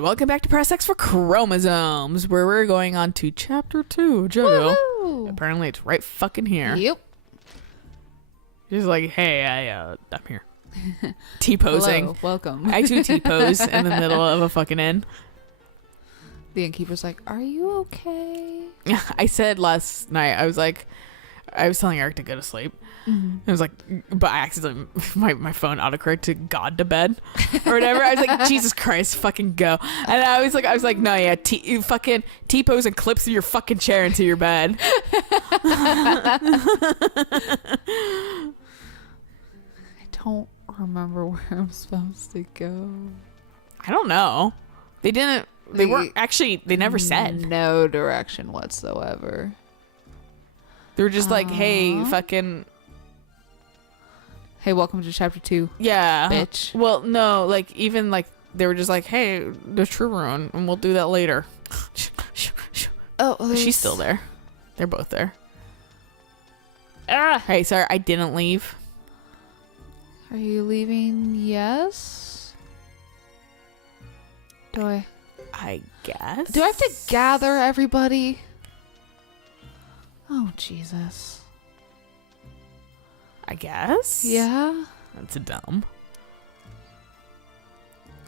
And welcome back to Press X for Chromosomes, where we're going on to Chapter 2 of JoJo. Woo-hoo! Apparently it's right fucking here. Yep. Just like, hey, I'm here. T-posing. Hello, welcome. I do T-pose in the middle of a fucking inn. The innkeeper's like, are you okay? I said last night, I was telling Eric to go to sleep. Mm-hmm. I was like, but I accidentally, my phone autocorrect to God to bed or whatever. I was like, Jesus Christ, fucking go. And I was like, no, yeah, you fucking T-pose and clip through your fucking chair into your bed. I don't remember where I'm supposed to go. I don't know. They weren't actually, they never said. No direction whatsoever. They were just like, hey, fucking. Hey, welcome to chapter 2. Yeah. Bitch. Well, no, like, even like, they were just like, hey, the True Ruin, and we'll do that later. Oh, she's still there. They're both there. Hey, sorry, I didn't leave. Are you leaving? Yes? I guess. Do I have to gather everybody? Oh, Jesus. I guess. Yeah. That's dumb.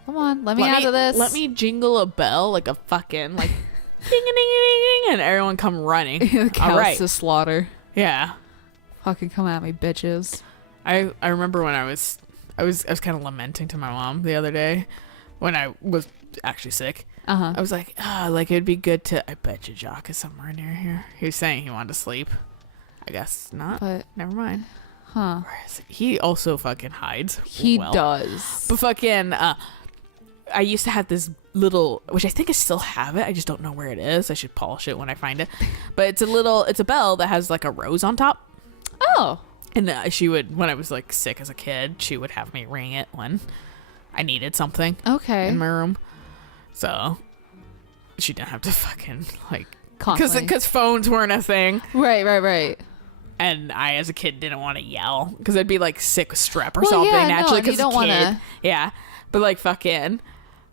Come on, let me add to this. Let me jingle a bell like a fucking like ding ding ding ding, and everyone come running. The cows All right. to slaughter. Yeah. Fucking come at me, bitches. I remember when I was kind of lamenting to my mom the other day when I was actually sick. I was like, like it'd be good to. I bet you Jock is somewhere near here. He was saying he wanted to sleep. I guess not. But never mind. Huh. He also fucking hides. He does. But fucking, I used to have this little, which I think I still have it. I just don't know where it is. I should polish it when I find it. But it's a bell that has like a rose on top. Oh. And she would, when I was like sick as a kid, she would have me ring it when I needed something. Okay. In my room. So she didn't have to fucking like, Constantly. because phones weren't a thing. Right. And I, as a kid, didn't want to yell because I'd be like sick with strep or well, something yeah, naturally because no, a kid. Wanna... Yeah, but like fucking,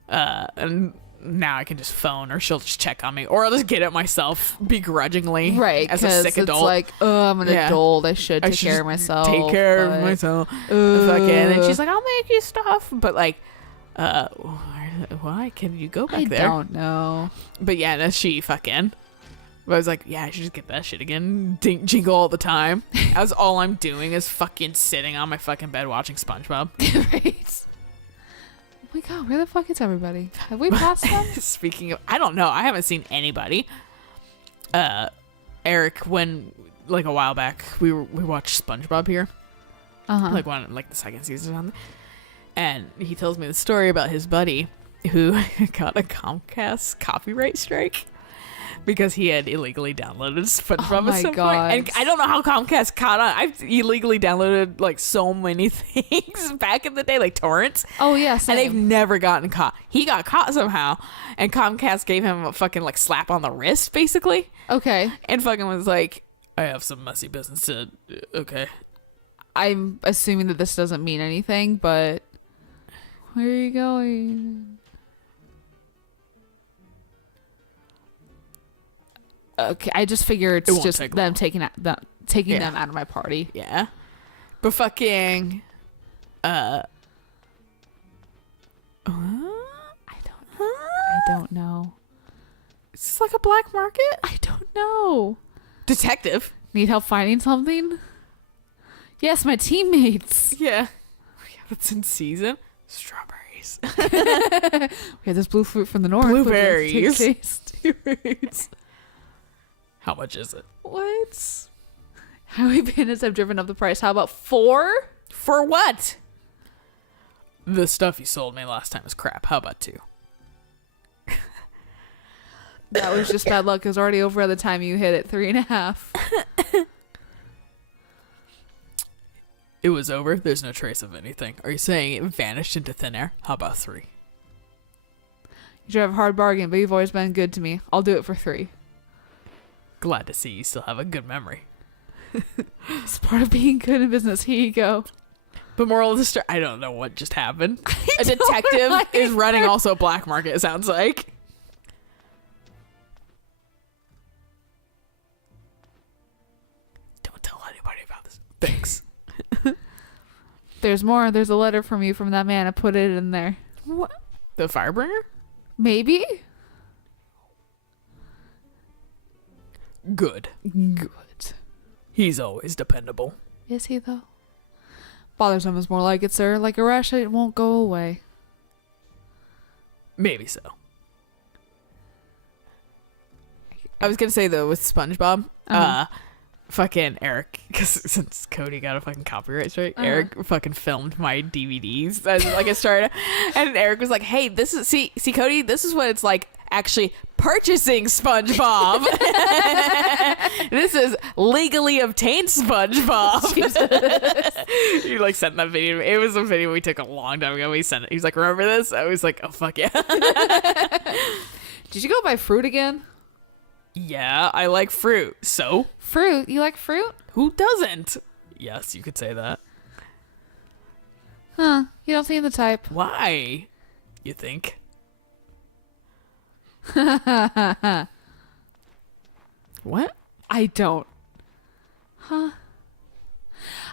and now I can just phone or she'll just check on me or I'll just get it myself begrudgingly. Right, as a sick adult. It's like, I'm an adult. I should take care of myself. Take care of myself. Fucking, and she's like, I'll make you stuff, but like, why can you go back there? I don't know. But yeah, no, she fucking. But I was like, yeah, I should just get that shit again. Jingle all the time. As all I'm doing is fucking sitting on my fucking bed watching SpongeBob. Right. Oh my god, where the fuck is everybody? Have we passed them? Speaking of, I don't know. I haven't seen anybody. Eric, when like a while back, we watched SpongeBob here. Like the second season or something. And he tells me the story about his buddy who got a Comcast copyright strike. Because he had illegally downloaded SpongeBob at some point. And I don't know how Comcast caught on. I've illegally downloaded like so many things back in the day, like torrents. Oh, yeah, same. And they've never gotten caught. He got caught somehow. And Comcast gave him a fucking like slap on the wrist, basically. Okay. And fucking was like, I have some messy business to... Okay. I'm assuming that this doesn't mean anything, but... Where are you going? Okay, I just figure it's just them taking them out of my party. Yeah. But fucking... I don't know. Is this like a black market? I don't know. Detective. Need help finding something? Yes, my teammates. Yeah. That's in season. Strawberries. We had this blue fruit from the north. Blueberries. How much is it? What? How many bandits have driven up the price? How about 4? For what? The stuff you sold me last time was crap. How about 2? That was just bad luck. It was already over by the time you hit it. 3.5. It was over. There's no trace of anything. Are you saying it vanished into thin air? How about 3? You drive a hard bargain, but you've always been good to me. I'll do it for 3. Glad to see you still have a good memory. It's part of being good in business. Here you go. But moral of the story, I don't know what just happened. A detective is running also a black market, it sounds like. Don't tell anybody about this. Thanks. There's more. There's a letter from you from that man. I put it in there. What? The Firebringer? Maybe? Good. Good. He's always dependable. Is he, though? Bothersome is more like it, sir. Like a rash, it won't go away. Maybe so. I was gonna say, though, with SpongeBob, fucking Eric, because since Cody got a fucking copyright strike, Eric fucking filmed my DVDs as like a starter, and Eric was like, "Hey, this is see Cody, this is what it's like actually purchasing SpongeBob. This is legally obtained SpongeBob." He like sent that video. It was a video we took a long time ago. We sent it. He was like, "Remember this?" I was like, "Oh fuck yeah." Did you go buy fruit again? Yeah, I like fruit. So? Fruit? You like fruit? Who doesn't? Yes, you could say that. Huh. You don't seem the type. Why? You think? What? I don't. Huh.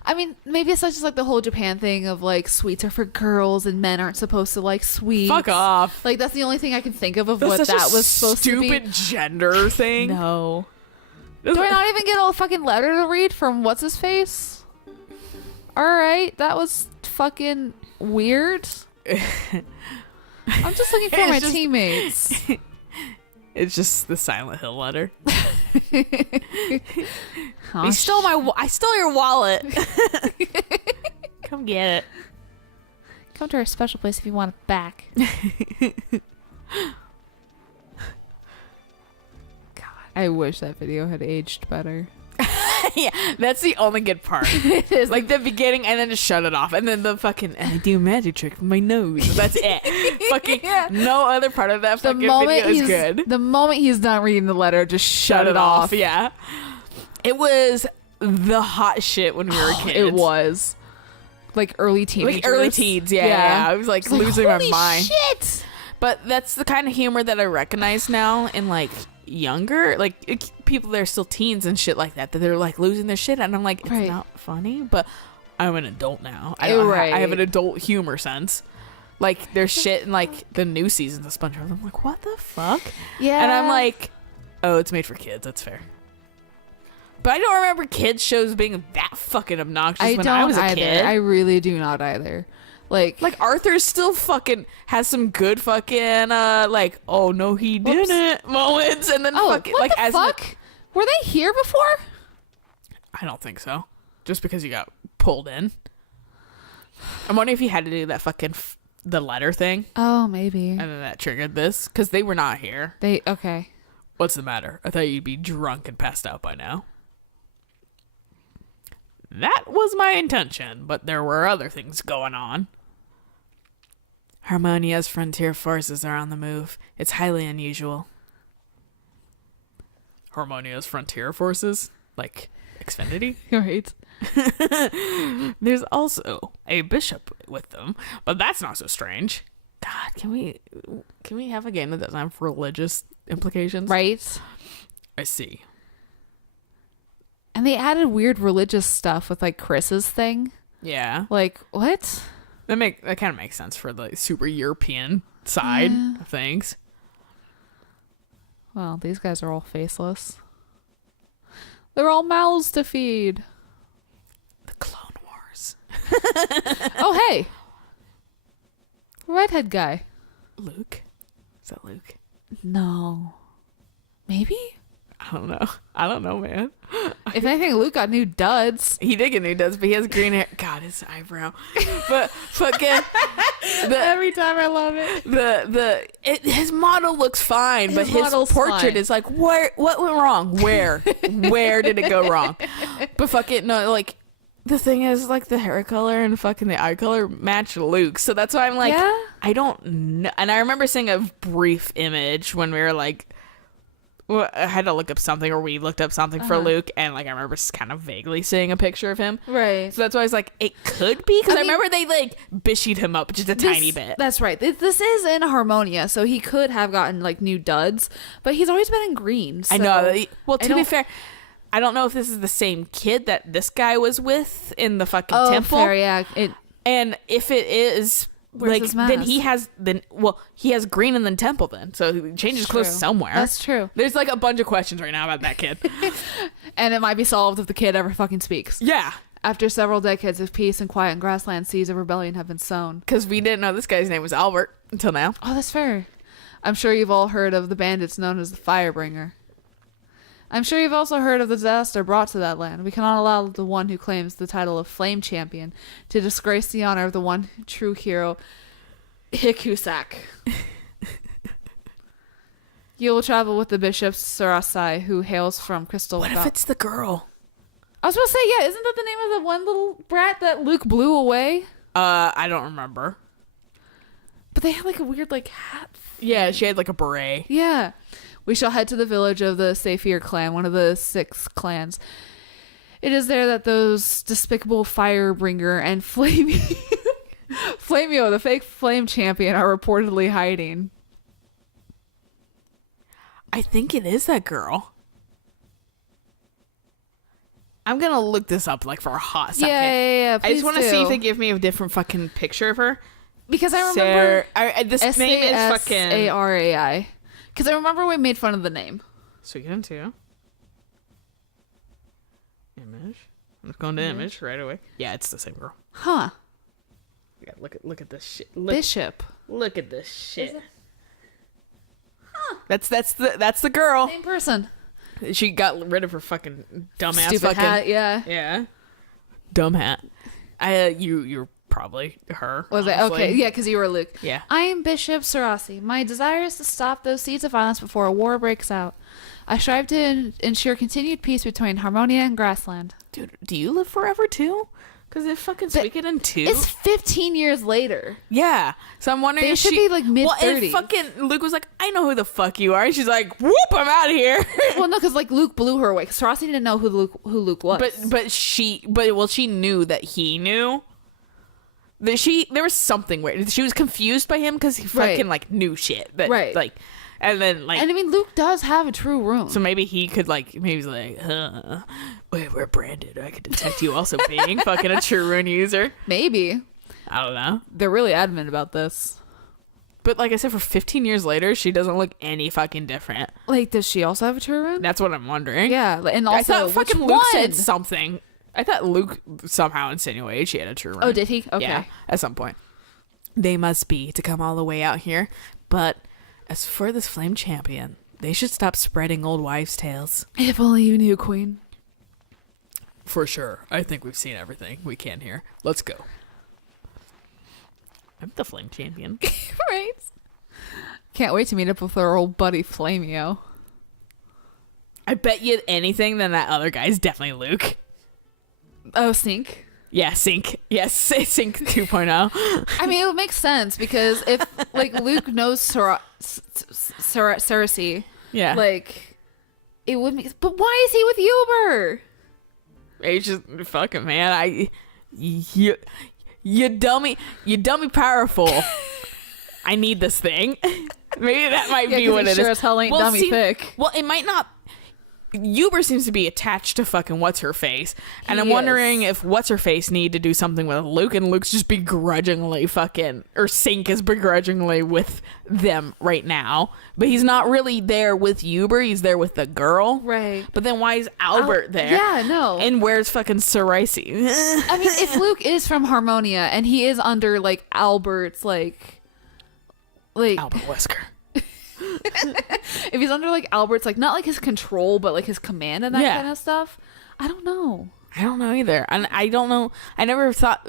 I mean, maybe it's not just like the whole Japan thing of like sweets are for girls and men aren't supposed to like sweets. Fuck off. Like that's the only thing I can think of That's what such that was supposed to be. stupid gender thing. No. Do I not even get a fucking letter to read from what's his face? All right, that was fucking weird. I'm just looking for my teammates. It's just the Silent Hill letter. Oh, I stole your wallet. Come get it. Come to our special place if you want it back. God, I wish that video had aged better. Yeah, that's the only good part. It is Like the beginning, and then just shut it off, and then the fucking I do a magic trick with my nose. That's it. Fucking no other part of that fucking video is good. The moment he's done reading the letter, just shut it off. Yeah, it was the hot shit when we were kids. It was like early teenagers. Like early teens. Yeah. I was like losing my holy mind. Shit. But that's the kind of humor that I recognize now in like younger, like people that are still teens and shit like that they're like losing their shit, and I'm like, it's not funny, but I'm an adult now. I have an adult humor sense. Like there's shit in like the new seasons of SpongeBob. I'm like, what the fuck? Yeah. And I'm like, oh, it's made for kids. That's fair. But I don't remember kids shows being that fucking obnoxious when I was a kid. I really do not either. Like Arthur still fucking has some good fucking like, oh no he didn't moments, and then fucking what like the as fuck? Were they here before? I don't think so. Just because you got pulled in. I'm wondering if you had to do that fucking the letter thing, Oh, maybe. and then that triggered this, because they were not here. Okay. What's the matter? I thought you'd be drunk and passed out by now. That was my intention, but there were other things going on. Harmonia's frontier forces are on the move. It's highly unusual. Harmonia's frontier forces? Like Xfinity? Right. There's also a bishop with them, but that's not so strange. God, can we have a game that doesn't have religious implications? Right. I see. And they added weird religious stuff with like Chris's thing. Yeah. Like, what? That kind of makes sense for the super European side of things. Well, these guys are all faceless. They're all mouths to feed. The Clone Wars. Oh, hey. Redhead guy. Luke? Is that Luke? No. Maybe? I don't know, man. If anything, Luke got new duds. He did get new duds, but he has green hair. God, his eyebrow. But fucking Every time I love it. his model looks fine, but his model's portrait fine. is like, what went wrong? Where did it go wrong? But fucking no, like the thing is, like the hair color and fucking the eye color match Luke, so that's why I'm like, Yeah? I don't know. And I remember seeing a brief image when we were like Well, I had to look up something, or we looked up something for Luke, and like I remember kind of vaguely seeing a picture of him. Right. So that's why I was like, it could be, because I remember they like bishied him up just a tiny bit. That's right. This is in Harmonia, so he could have gotten like new duds, but he's always been in green. So I know. Well, to be fair, I don't know if this is the same kid that this guy was with in the fucking temple. Fair, yeah. And if it is. Where's like his mask? then he has green in the temple then, so he changes clothes somewhere. That's true. There's like a bunch of questions right now about that kid. And it might be solved if the kid ever fucking speaks. Yeah, after several decades of peace and quiet in grassland, seeds of rebellion have been sown. because we didn't know this guy's name was Albert until now. Oh, that's fair. I'm sure you've all heard of the bandits known as the Firebringer. I'm sure you've also heard of the disaster brought to that land. We cannot allow the one who claims the title of Flame Champion to disgrace the honor of the one true hero, Hikusak. You will travel with the Bishop Sarasai, who hails from Crystal. What if it's the girl? I was supposed to say, yeah, isn't that the name of the one little brat that Luke blew away? I don't remember. But they had like a weird like hat. Yeah, she had like a beret. Yeah. We shall head to the village of the Saphir clan, one of the 6 clans. It is there that those despicable Firebringer and Flamio, the fake flame champion, are reportedly hiding. I think it is that girl. I'm gonna look this up like for a hot second. Yeah. I just want to do. see if they give me a different fucking picture of her. Because I remember this name is fucking Sarai. Because I remember we made fun of the name. Suikoden 2. Image. I'm just going to image right away. Yeah, it's the same girl. Huh. Yeah, look at this shit. Bishop. Look at this shit. Is it? Huh. That's the girl. Same person. She got rid of her fucking dumbass Stupid fucking hat, yeah. Yeah. Dumb hat. You're probably her. Was it? Okay, yeah, because you were Luke. Yeah. I am Bishop Sarasi. My desire is to stop those seeds of violence before a war breaks out. I strive to ensure continued peace between Harmonia and Grassland. Dude, do you live forever too? Because if fucking Suikoden 2. It's 15 years later. Yeah. So I'm wondering They if should be like mid-30s. Well, and fucking Luke was like, I know who the fuck you are. And she's like, whoop, I'm out of here. Well, no, because like Luke blew her away. Sarasi didn't know who Luke was. But she knew that he knew. There was something weird. She was confused by him because he fucking like knew shit. But, right. Like, and then like. And I mean, Luke does have a true rune. So maybe he could like. Maybe he's like, wait, we're branded. I could detect you also being fucking a true rune user. Maybe. I don't know. They're really adamant about this. But like I said, for 15 years later, she doesn't look any fucking different. Like, does she also have a true rune? That's what I'm wondering. Yeah, and also, I thought fucking which Luke one? said something. I thought Luke somehow insinuated she had a true rune. Oh, did he? Okay. Yeah, at some point. They must be to come all the way out here. But as for this flame champion, they should stop spreading old wives' tales. If only you knew, Queen. For sure. I think we've seen everything we can here. Let's go. I'm the flame champion. Right. Can't wait to meet up with our old buddy Flamio. I bet you anything then that other guy's definitely Luke. Oh, Sink. Yeah, Sync. Yes, Sync 2.0. I mean, it would make sense because if like Luke knows Cersei, Yeah. like it would make. But why is he with Uber? It's just fucking man. You dummy powerful. I need this thing. Maybe that might be what it sure is. as hell ain't dummy thick. Well, it might not. Uber seems to be attached to fucking what's-her-face. And I'm wondering if what's-her-face need to do something with Luke, and Luke's just begrudgingly fucking... Or Sync is begrudgingly with them right now. But he's not really there with Uber, he's there with the girl. Right. But then why is Albert there? Yeah, no. And where's fucking Cersei? I mean, if Luke is from Harmonia and he is under, like, Albert's, like... Albert Wesker. If he's under like Albert's, like not like his control, but like his command and that kind of stuff, I don't know. I don't know either. And I don't know. I never felt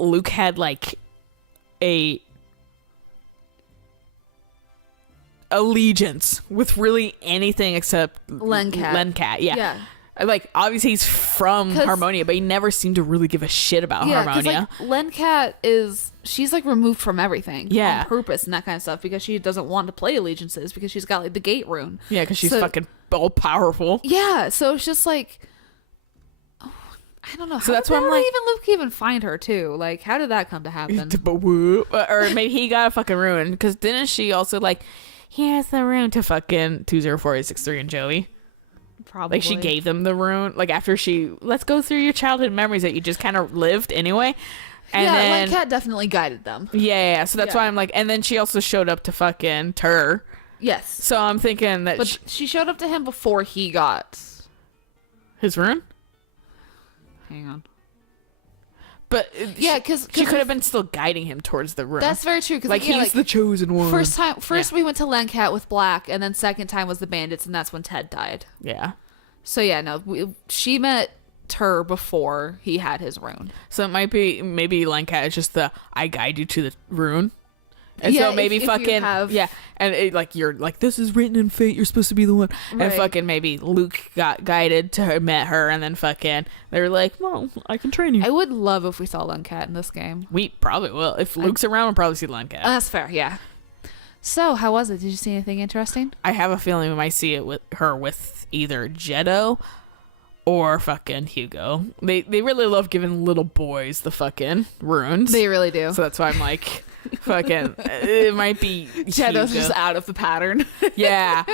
Luke had like a allegiance with really anything except Lencat. Yeah. Like obviously he's from Harmonia, but he never seemed to really give a shit about Harmonia. Like, Lencat is she's like removed from everything Yeah. on purpose and that kind of stuff because she doesn't want to play allegiances because she's got like the gate rune. Yeah, because she's fucking all powerful. Yeah, so it's just like, oh, I don't know. So that's why I'm like, even Luke even find her too. Like, how did that come to happen? Or maybe he got a fucking rune, because didn't she also like, here's the rune to fucking 204863 and Joey? Probably. Like she gave them the rune, like after let's go through your childhood memories that you just kind of lived anyway. And then Cat definitely guided them. Yeah, so that's why I'm like, and then she also showed up to fucking Tur. Yes. So I'm thinking that but she showed up to him before he got his rune. Hang on. But yeah, because she could have been still guiding him towards the rune. That's very true. Cause like he's the chosen one. First we went to Lencat with Black, and then second time was the bandits, and that's when Ted died. Yeah. So yeah, no, she met Tur before he had his rune. So it might be maybe Lencat is just the I guide you to the rune. And so maybe fucking and it, like you're like, this is written in fate, you're supposed to be the one. Right. And fucking maybe Luke got guided to her, met her, and then fucking they were like, well, I can train you. I would love if we saw Lencat in this game. We probably will. If Luke's around, we'll probably see Lencat. That's fair, yeah. So how was it? Did you see anything interesting? I have a feeling we might see it with her with either Jeddo or fucking Hugo. They really love giving little boys the fucking runes. They really do. So that's why I'm like, fucking, it might be Jeddo's just out of the pattern. Yeah.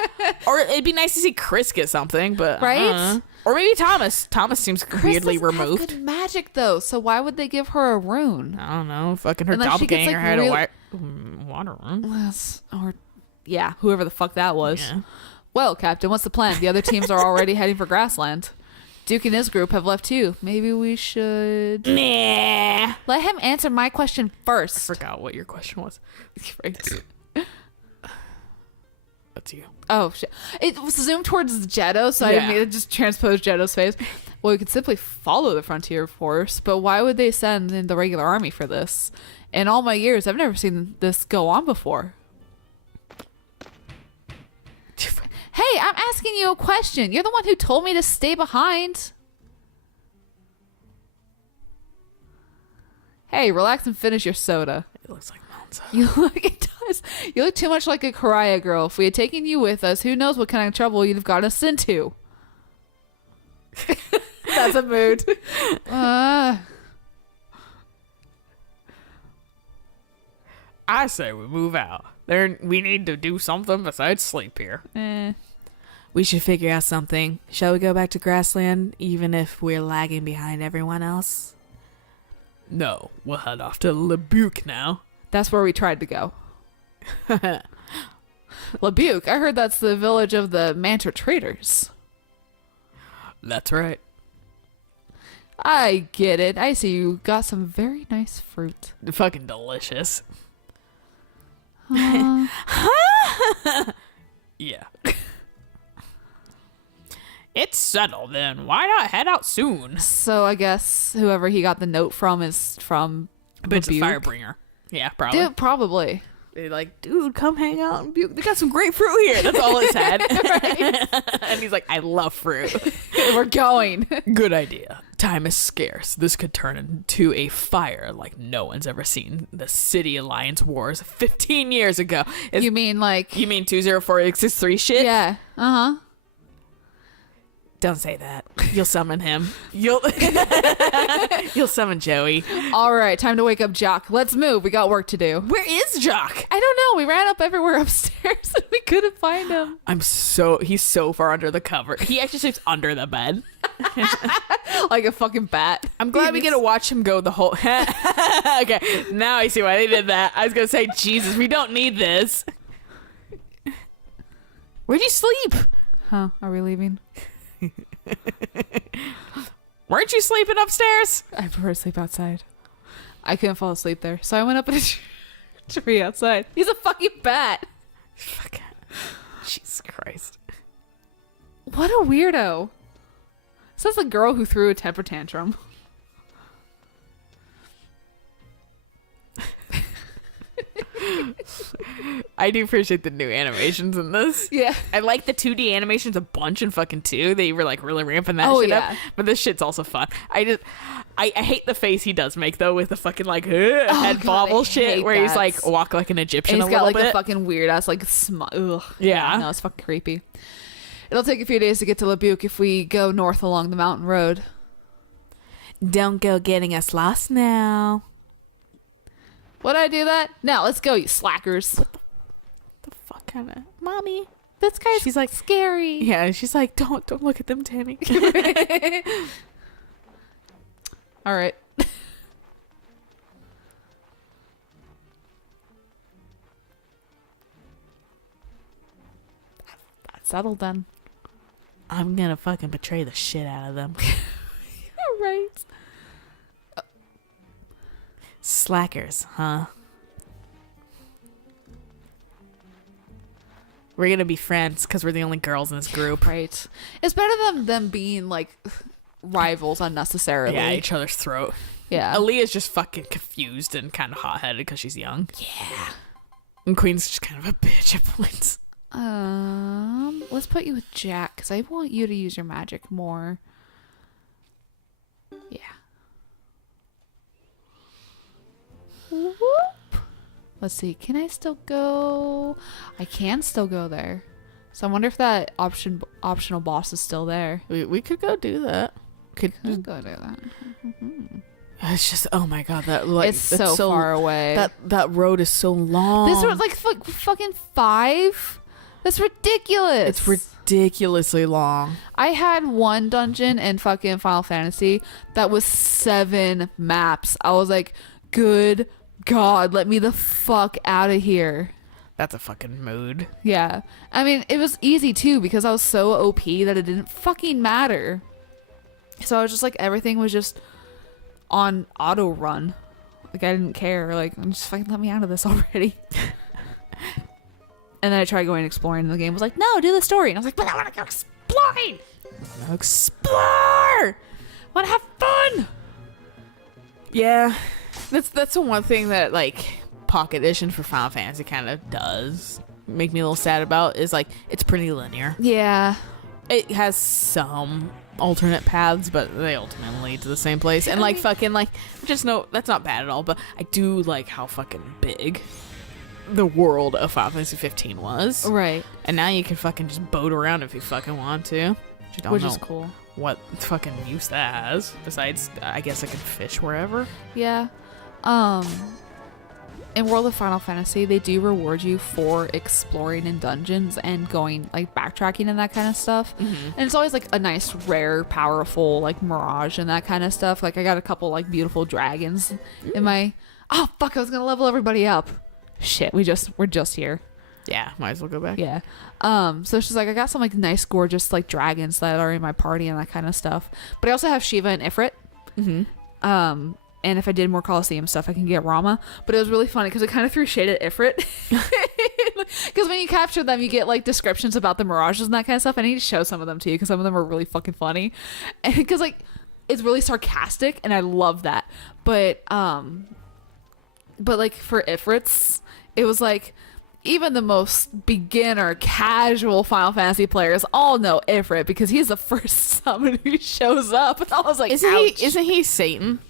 Or it'd be nice to see Chris get something, but right? Or maybe Thomas. Thomas seems weirdly removed. Have good magic though, so why would they give her a rune? I don't know. Fucking her doppelganger had a water rune. Or yeah, whoever the fuck that was. Yeah. Well, Captain, what's the plan? The other teams are already heading for grassland. Duke and his group have left too. Maybe we should... Nah. Let him answer my question first. I forgot what your question was. Right. That's you. Oh, shit. It was zoomed towards Jeddo, so I made it just transpose Jeddo's face. Well, we could simply follow the frontier force, but why would they send in the regular army for this? In all my years, I've never seen this go on before. Hey, I'm asking you a question. You're the one who told me to stay behind. Hey, relax and finish your soda. It looks like mountain soda. It does. You look too much like a Karaya girl. If we had taken you with us, who knows what kind of trouble you'd have got us into. That's a mood. I say we move out. We need to do something besides sleep here. We should figure out something. Shall we go back to Grassland, even if we're lagging behind everyone else? No, we'll head off to Lebuke now. That's where we tried to go. Lebuke? I heard that's the village of the Mantor traders. That's right. I get it. I see you got some very nice fruit. Fucking delicious. Yeah. It's settled then. Why not head out soon? So I guess whoever he got the note from is from But it's a Firebringer. Yeah, probably. Dude, probably. They're like, dude, come hang out in Butte. They got some great fruit here. That's all it said. And he's like, I love fruit. We're going. Good idea. Time is scarce. This could turn into a fire like no one's ever seen. The City Alliance Wars 15 years ago. You mean 204863 shit? Yeah. Uh-huh. Don't say that. You'll summon him. You'll summon Joey. All right, time to wake up Jock. Let's move. We got work to do. Where is Jock? I don't know. We ran up everywhere upstairs and we couldn't find him. He's so far under the cover. He actually sleeps under the bed. Like a fucking bat. I'm glad we get to watch him go the whole... Okay, now I see why they did that. I was going to say, Jesus, we don't need this. Where'd you sleep? Huh, are we leaving? Weren't you sleeping upstairs? I prefer to sleep outside. I couldn't fall asleep there, so I went up in a tree outside. He's a fucking bat. Fucking Jesus Christ. What a weirdo. This is a girl who threw a temper tantrum. I do appreciate the new animations in this. Yeah. I like the 2D animations a bunch in fucking 2. They were like really ramping that shit up. But this shit's also fun. I hate the face he does make though with the fucking like head bobble shit where he's like walk like an Egyptian. And he's got like bit. a fucking weird ass like ugh. Yeah. No, it's fucking creepy. It'll take a few days to get to Lebuc if we go north along the mountain road. Don't go getting us lost now. Would I do that? No, let's go, you slackers. What the fuck kind of mommy? This guy's She's like scary. Yeah, she's like, don't look at them, Tammy. All right. That's settled then. I'm gonna fucking betray the shit out of them. All right. Slackers, huh? We're gonna be friends because we're the only girls in this group. Right. It's better than them being like rivals unnecessarily. Yeah, each other's throat. Yeah. Aaliyah's just fucking confused and kind of hot-headed because she's young. Yeah. And Queen's just kind of a bitch at points. Let's put you with Jack because I want you to use your magic more. Yeah. Whoop. Let's see. Can I still go? I can still go there. So I wonder if that optional boss is still there. We could go do that. Could go do that. Mm-hmm. It's just, oh my god, that like It's so far away. That road is so long. This was like fucking 5. That's ridiculous. It's ridiculously long. I had one dungeon in fucking Final Fantasy that was 7 maps. I was like, good God, let me the fuck out of here. That's a fucking mood. Yeah. I mean, it was easy too because I was so OP that it didn't fucking matter. So I was just like, everything was just on auto run. Like, I didn't care. Like, just fucking let me out of this already. And then I tried going exploring and the game was like, no, do the story. And I was like, but I want to go exploring. Explore! I want to have fun. Yeah. That's the one thing that like Pocket Edition for Final Fantasy kind of does make me a little sad about is like it's pretty linear. Yeah. It has some alternate paths, but they ultimately lead to the same place. And like fucking like just no, that's not bad at all. But I do like how fucking big the world of Final Fantasy 15 was. Right. And now you can fucking just boat around if you fucking want to. Which is cool. What fucking use that has besides I guess I can fish wherever. Yeah. In World of Final Fantasy, they do reward you for exploring in dungeons and going like backtracking and that kind of stuff. Mm-hmm. And it's always like a nice, rare, powerful like mirage and that kind of stuff. Like I got a couple like beautiful dragons in my. Oh fuck! I was gonna level everybody up. Shit, we're just here. Yeah, might as well go back. Yeah. So she's like, I got some like nice, gorgeous like dragons that are in my party and that kind of stuff. But I also have Shiva and Ifrit. Mm-hmm. And if I did more Coliseum stuff, I can get Rama. But it was really funny because it kind of threw shade at Ifrit. Because when you capture them, you get like descriptions about the mirages and that kind of stuff. I need to show some of them to you because some of them are really fucking funny. And because like it's really sarcastic and I love that. But like for Ifrit's, it was like even the most beginner, casual Final Fantasy players all know Ifrit because he's the first summon who shows up. And I was like, isn't he Satan?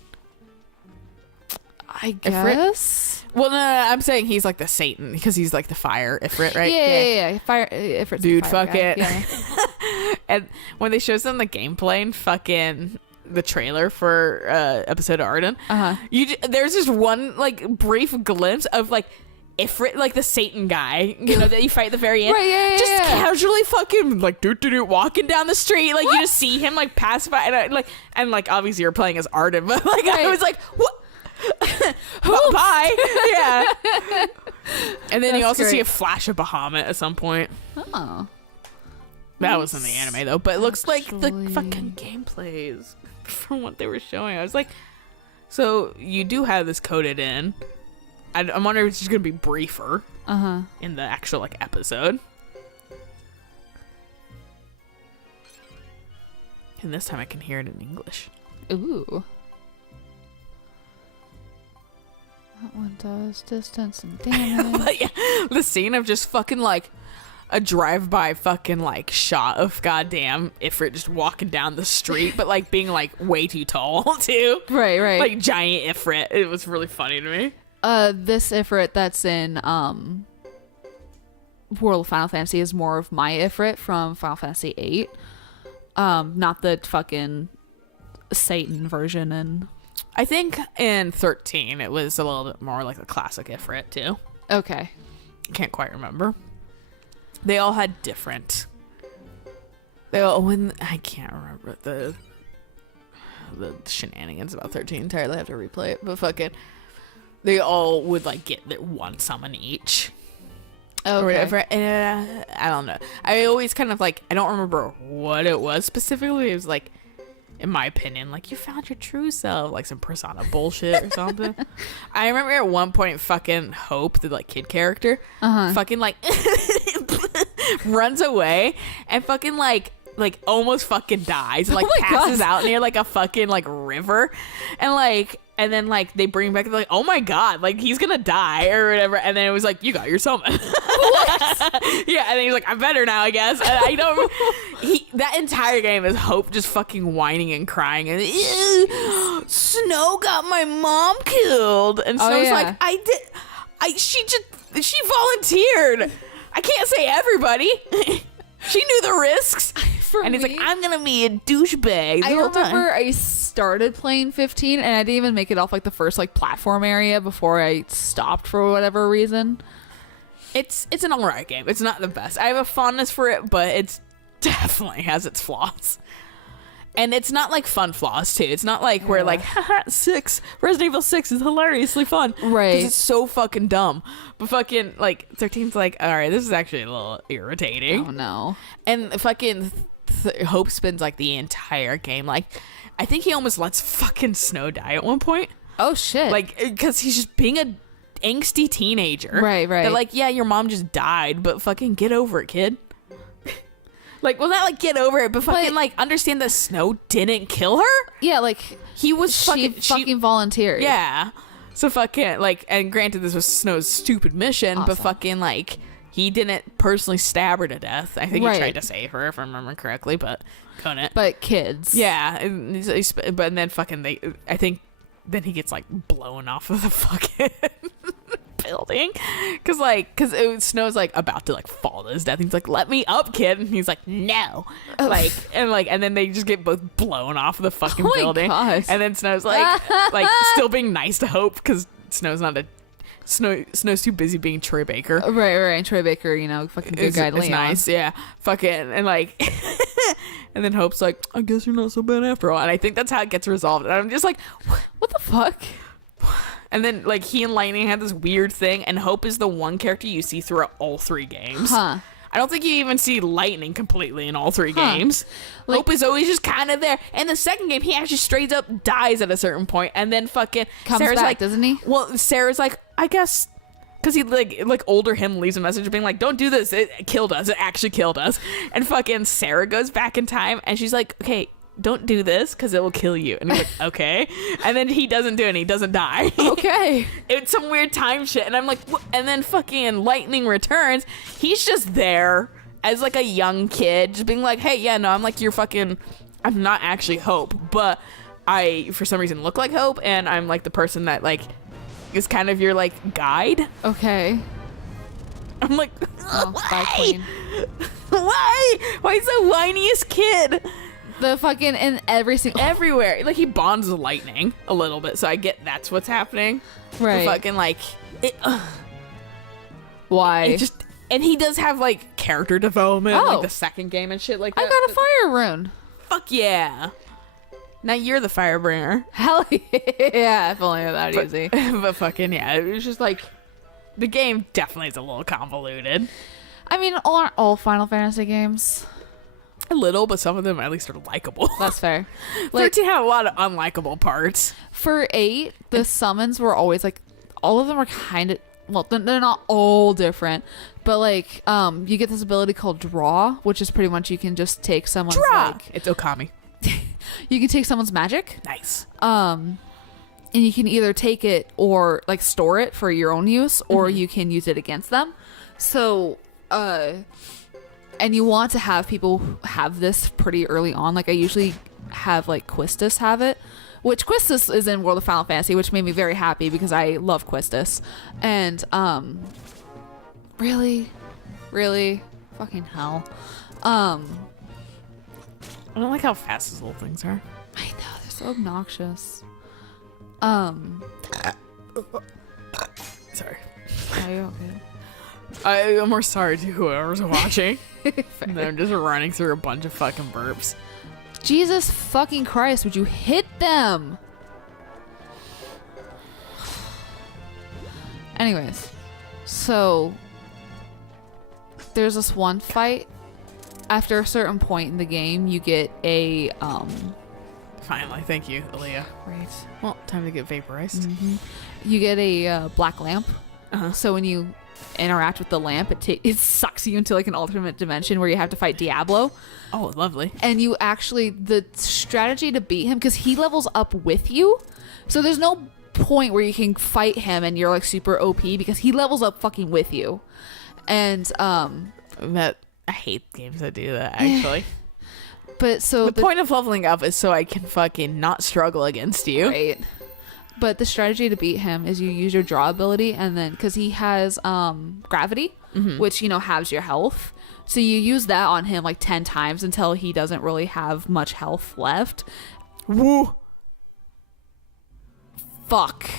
I guess. Well, no, I'm saying he's like the Satan because he's like the fire Ifrit, right? Yeah. Fire Ifrit's dude, the fire fuck guy. it. Yeah. And when they shows them the gameplay and fucking the trailer for episode of Arden, there's just one like brief glimpse of like Ifrit, like the Satan guy, you know, that you fight at the very end. Right, yeah, just casually fucking like walking down the street, like you just see him like pass by, and like obviously you're playing as Arden, but like I was like, what? Bye. Yeah. And then you also see a flash of Bahamut at some point. Oh. That was in the anime though, but it looks like the fucking gameplays from what they were showing. I was like, so you do have this coded in. I'm wondering if it's just gonna be briefer in the actual like episode. And this time I can hear it in English. Ooh. That one does distance and damage. But yeah, the scene of just fucking like a drive-by fucking like shot of goddamn Ifrit just walking down the street, but like being like way too tall too. Right. Like giant Ifrit. It was really funny to me. This Ifrit that's in World of Final Fantasy is more of my Ifrit from Final Fantasy VIII. Not the fucking Satan version. And I think in 13 it was a little bit more like the classic Ifrit too. Okay. Can't quite remember. They all had different. I can't remember the shenanigans about 13 entirely. I have to replay it, but fucking, they all would like get their one summon each. Okay. Or whatever. I don't know. I always kind of like, I don't remember what it was specifically. It was like, in my opinion, like, you found your true self, like some Persona bullshit or something. I remember at one point fucking Hope, the like kid character, fucking like runs away and fucking like almost fucking dies, like passes out near like a fucking like river, and then like they bring back like, oh my god, like he's gonna die or whatever, and then it was like, you got your summon. Yeah, and then he's like, I'm better now, I guess. And I don't. That entire game is Hope just fucking whining and crying and Snow got my mom killed, and Snow's like, she volunteered. I can't say everybody. She knew the risks. And he's like, I'm gonna be a douchebag. I remember I started playing 15 and I didn't even make it off like the first like platform area before I stopped for whatever reason. It's an alright game. It's not the best. I have a fondness for it, but it's definitely has its flaws. And it's not like fun flaws too. It's not like where like, haha, Resident Evil 6 is hilariously fun. Right. Because it's so fucking dumb. But fucking like 13's like, alright, this is actually a little irritating. Oh no. And fucking Hope spends like the entire game, like, I think he almost lets fucking Snow die at one point. Oh shit. Like, because he's just being a angsty teenager. Right. They're like, yeah, your mom just died, but fucking get over it, kid. Like, well, not like get over it, but fucking like understand that Snow didn't kill her. Yeah, like he was fucking volunteered. Yeah. So fucking like, and granted this was Snow's stupid mission, but fucking like he didn't personally stab her to death. I think he tried to save her, if I remember correctly, but couldn't. But kids. Yeah, but then fucking I think then he gets like blown off of the fucking building because Snow's like about to like fall to his death. He's like, let me up, kid, and he's like, no. And then they just get both blown off of the fucking building. Gosh. And then Snow's like still being nice to Hope because Snow's too busy being Troy Baker. Right. And Troy Baker, you know, fucking good guy. It's nice, yeah. Fucking, and like, and then Hope's like, I guess you're not so bad after all. And I think that's how it gets resolved. And I'm just like, what the fuck? And then like he and Lightning had this weird thing, and Hope is the one character you see throughout all three games. Huh. I don't think you even see Lightning completely in all three games. Like, Hope is always just kind of there. In the second game, he actually straight up dies at a certain point, and then fucking comes Sarah's back, like, doesn't he? Well, Sarah's like, I guess, because he like older him leaves a message being like, don't do this. It killed us. It actually killed us. And fucking Sarah goes back in time, and she's like, okay, don't do this because it will kill you. And he's like, okay. And then he doesn't do it and he doesn't die. Okay. It's some weird time shit. And I'm like, what? And then fucking Lightning returns. He's just there as like a young kid, just being like, hey, yeah, no, I'm like your fucking, I'm not actually Hope, but I for some reason look like Hope, and I'm like the person that like is kind of your like guide. Okay. I'm like, Bye, queen. Why is the whiniest kid the fucking in every single everywhere? Like he bonds with Lightning a little bit, so I get that's what's happening. Right. But fucking like it, why? It just, and he does have like character development, like the second game and shit like that. I got a fire rune. Fuck yeah! Now you're the Firebringer. Hell yeah! If only that easy. But fucking yeah, it was just like the game definitely is a little convoluted. I mean, aren't all Final Fantasy games? A little, but some of them at least are likable. That's fair. 13 had a lot of unlikable parts. For 8, the summons were always like, all of them are kind of, well, they're not all different, but like, you get this ability called Draw, which is pretty much you can just take someone's like, it's Okami. you can take someone's magic. Nice. And you can either take it or like store it for your own use, or you can use it against them. So, and you want to have people have this pretty early on. Like I usually have like Quistis have it, which Quistis is in World of Final Fantasy, which made me very happy because I love Quistis. And really fucking hell. I don't like how fast these little things are. I know, they're so obnoxious. Sorry. Are you okay? I'm more sorry to whoever's watching. And I'm just running through a bunch of fucking burps. Jesus fucking Christ, would you hit them? Anyways, so there's this one fight. After a certain point in the game, you get a Finally, thank you, Lilia. right. Well, time to get vaporized. Mm-hmm. You get a black lamp. So when you interact with the lamp, it sucks you into like an alternate dimension where you have to fight Diablo. Oh, lovely. And you actually, the strategy to beat him, because he levels up with you, so there's no point where you can fight him and you're like super OP because he levels up fucking with you. And I hate games that do that, actually. But so the point of leveling up is so I can fucking not struggle against you. Right. But the strategy to beat him is you use your draw ability, and then because he has gravity, which halves your health, so you use that on him like 10 times until he doesn't really have much health left. Woo! Fuck.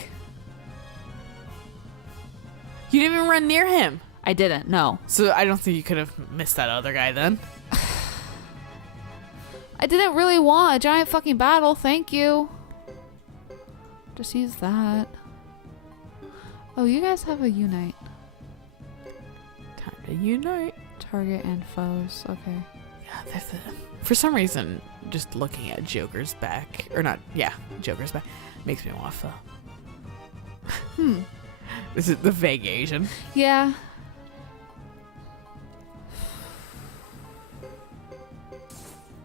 You didn't even run near him. I didn't. No. So I don't think you could have missed that other guy then. I didn't really want a giant fucking battle. Thank you. Just use that. Oh, you guys have a unite. Time to unite. Target and foes. Okay. Yeah, for some reason, just looking at Joker's back, or not, Joker's back, makes me want to. This is the vague Asian. Yeah.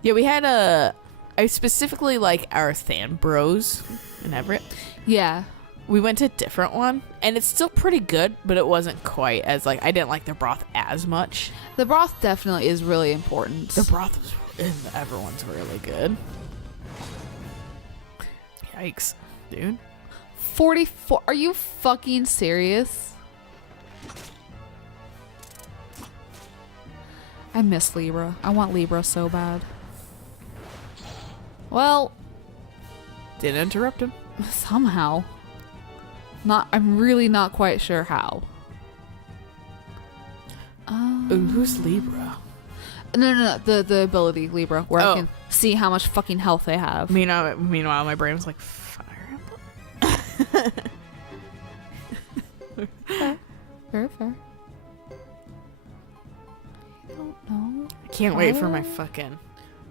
Yeah, we had I specifically like our Than Bros in Everett. Yeah. We went to a different one, and it's still pretty good, but it wasn't quite as, like, I didn't like their broth as much. The broth definitely is really important. The broth in everyone's really good. Yikes, dude. 44. Are you fucking serious? I miss Libra. I want Libra so bad. Well, Didn't interrupt him. somehow. I'm really not quite sure how. Who's Libra? No. The ability Libra, where I can see how much fucking health they have. Meanwhile, my brain was like, Fire Emblem? Fair. Very fair. I don't know. I can't wait for my fucking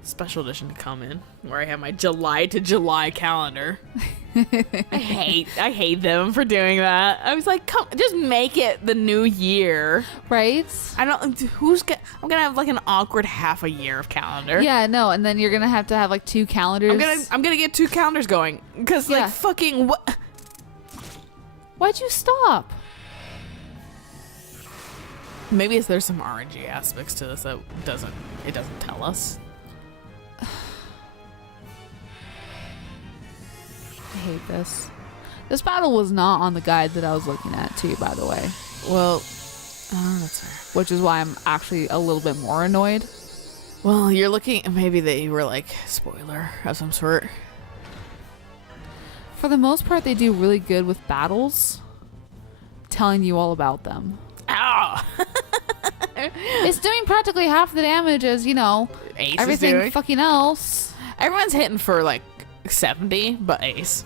special edition to come in, where I have my July to July calendar. I hate them for doing that. I was like, come, just make it the new year, Right? I'm gonna have like an awkward half a year of calendar. Yeah, no, and then you're gonna have to have like 2 calendars. I'm gonna get 2 calendars going because Yeah. like fucking what? Why'd you stop? Maybe there's some RNG aspects to this that doesn't tell us. I hate this. This battle was not on the guide that I was looking at too, by the way. Well, that's fair. Which is why I'm actually a little bit more annoyed. Well, you're looking, maybe they were like spoiler of some sort. For the most part, they do really good with battles, telling you all about them. Ow! It's doing practically half the damage as, Ace everything is doing. fucking else. Everyone's hitting for like 70, but Ace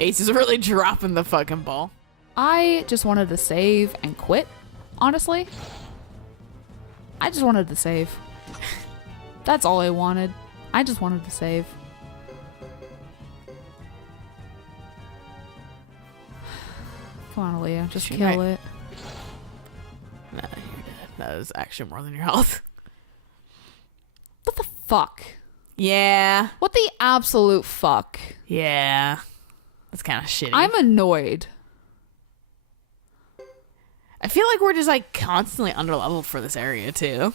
is really dropping the fucking ball. I just wanted to save and quit, honestly. I just wanted to save. That's all I wanted. I just wanted to save. Come on, Aaliyah. Just She kill might- it. Nah, you're dead. That is actually more than your health. What the fuck? Yeah. What the absolute fuck? Yeah. That's kind of shitty. I'm annoyed. I feel like we're just like constantly underleveled for this area too.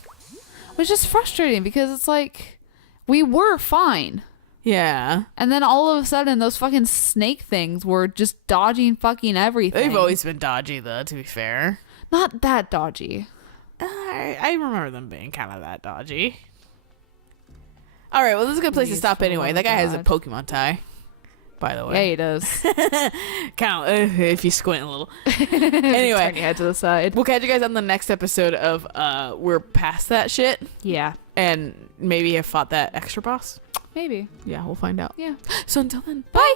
Which is frustrating because it's like we were fine. Yeah. And then all of a sudden those fucking snake things were just dodging fucking everything. They've always been dodgy though, to be fair. Not that dodgy. I remember them being kind of that dodgy. All right, well, this is a good place to stop anyway. That guy has a Pokemon tie, by the way. Yeah, he does. Kind of, if you squint a little. Anyway. Turn your head to the side. We'll catch you guys on the next episode of We're Past That Shit. Yeah. And maybe have fought that extra boss. Maybe. Yeah, we'll find out. Yeah. So until then, bye.